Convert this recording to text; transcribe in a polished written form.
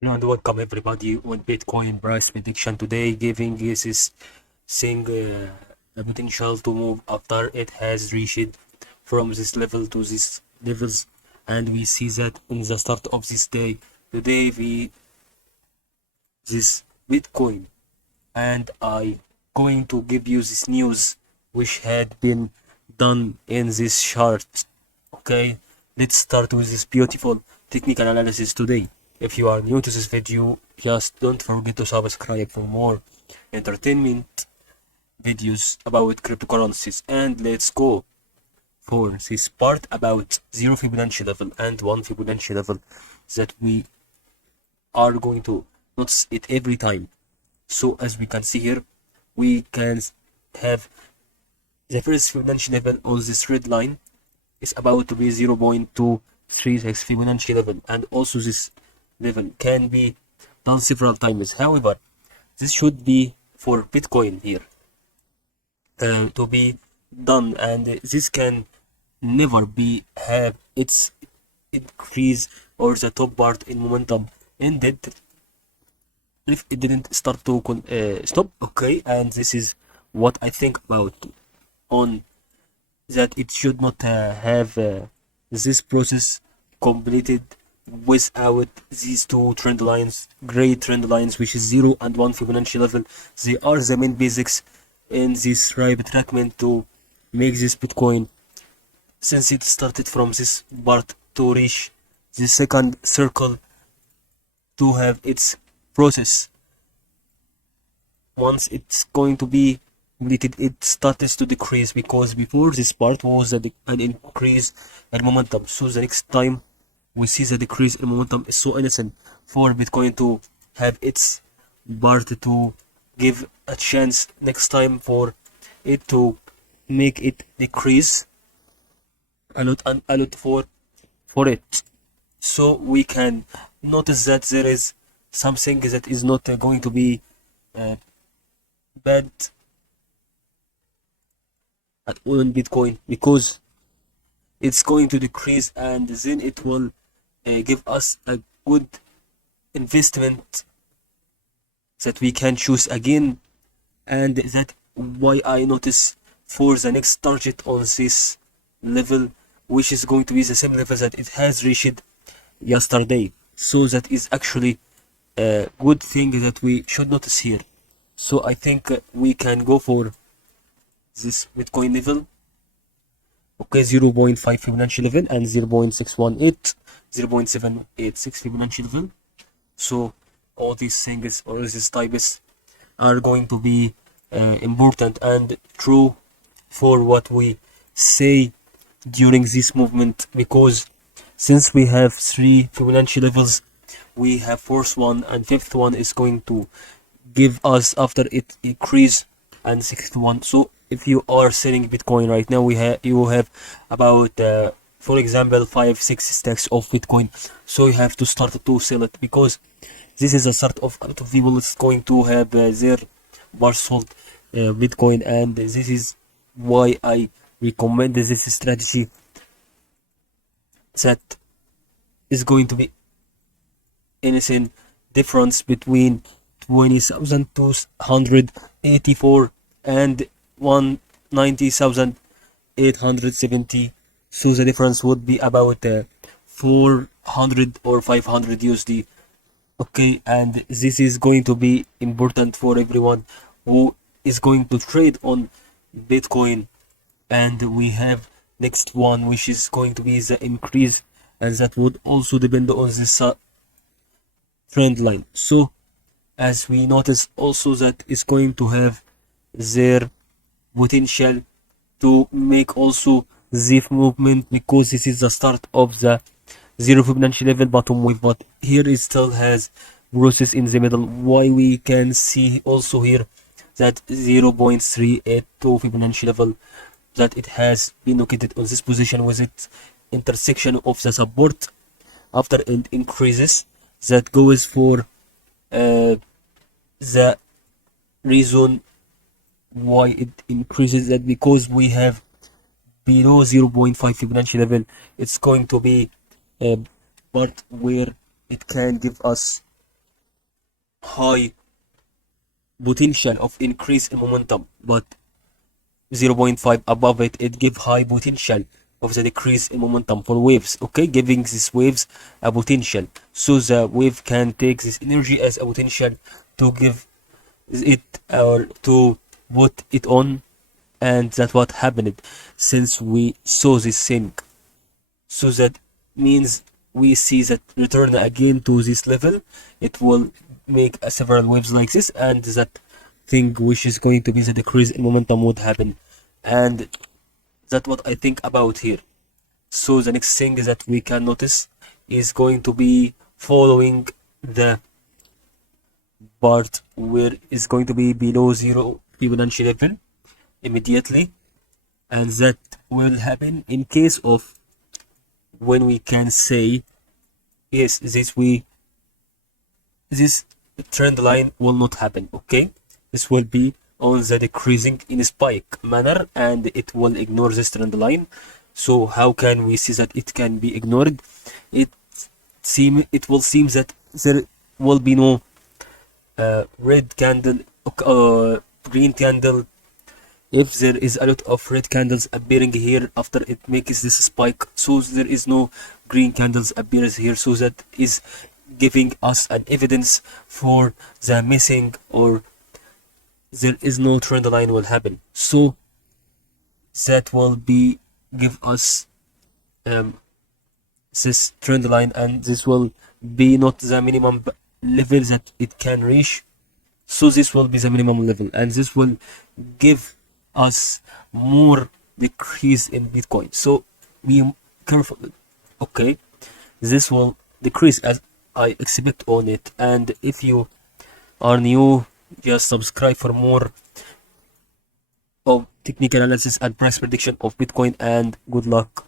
Hello and welcome everybody on Bitcoin price prediction today, giving this thing the potential to move after it has reached from this level to these levels, and we see that in the start of this day. Today we this Bitcoin, and I going to give you this news which had been done in this chart. Okay, let's start with this beautiful technical analysis today. If you are new to this video, just don't forget to subscribe for more entertainment videos about cryptocurrencies. And let's go for this part about 0 Fibonacci level and 1 Fibonacci level that we are going to notice it every time. So as we can see here, we can have the first Fibonacci level on this red line is about to be 0.236 Fibonacci level, and also this level can be done several times. However, this should be for Bitcoin here to be done, and this can never be have its increase or the top part in momentum ended if it didn't start to stop. Okay, and this is what I think about on that it should not have this process completed without these two trend lines, great trend lines, which is 0 and 1 Fibonacci level. They are the main basics in this retracement to make this Bitcoin, since it started from this part to reach the second circle to have its process. Once it's going to be completed, it starts to decrease, because before this part was an increase in momentum. So the next time we see the decrease in momentum is so innocent for Bitcoin to have its part to give a chance next time for it to make it decrease a lot and a lot for it. So we can notice that there is something that is not going to be bad at all in Bitcoin, because it's going to decrease, and then it will give us a good investment that we can choose again. And that why I notice for the next target on this level, which is going to be the same level that it has reached yesterday. So that is actually a good thing that we should notice here. So I think we can go for this Bitcoin level. Okay, 0.5 Fibonacci level and 0.618, 0.786 Fibonacci level. So all these things or these types are going to be important and true for what we say during this movement, because since we have three Fibonacci levels, we have fourth one and fifth one is going to give us after it increase, and sixth one. So if you are selling Bitcoin right now, you have about for example 5-6 stacks of Bitcoin, so you have to start to sell it, because this is a sort of a lot of people is going to have their bar sold Bitcoin, and this is why I recommend this strategy that is going to be innocent difference between 20,284 and 190,870. So the difference would be about 400 or 500 USD. Okay, and this is going to be important for everyone who is going to trade on Bitcoin. And we have next one, which is going to be the increase, and that would also depend on this trend line. So as we notice also that is going to have their potential to make also this movement, because this is the start of the 0 Fibonacci level bottom wave, but here it still has process in the middle. Why we can see also here that 0.382 Fibonacci level, that it has been located on this position with its intersection of the support after it increases. That goes for the reason why it increases, that because we have below 0.5 Fibonacci level, it's going to be a part where it can give us high potential of increase in momentum, but 0.5 above it, it give high potential of the decrease in momentum for waves, okay, giving these waves a potential, so the wave can take this energy as a potential to give it or to put it on. And that's what happened since we saw this thing. So that means we see that return again to this level, it will make several waves like this, and that thing which is going to be the decrease in momentum would happen. And that's what I think about here. So the next thing that we can notice is going to be following the part where is going to be below zero Fibonacci level immediately, and that will happen in case of when we can say yes, this trend line will not happen, okay, this will be on the decreasing in spike manner and it will ignore this trend line. So how can we see that it can be ignored? It will seem that there will be no red candle, green candle. If there is a lot of red candles appearing here after it makes this spike, so there is no green candles appears here, so that is giving us an evidence for the missing or there is no trend line will happen. So that will be give us this trend line, and this will be not the minimum level that it can reach. So this will be the minimum level, and this will give us more decrease in Bitcoin. So be careful, okay, this will decrease as I expect on it. And if you are new, just subscribe for more of technical analysis and price prediction of Bitcoin, and good luck.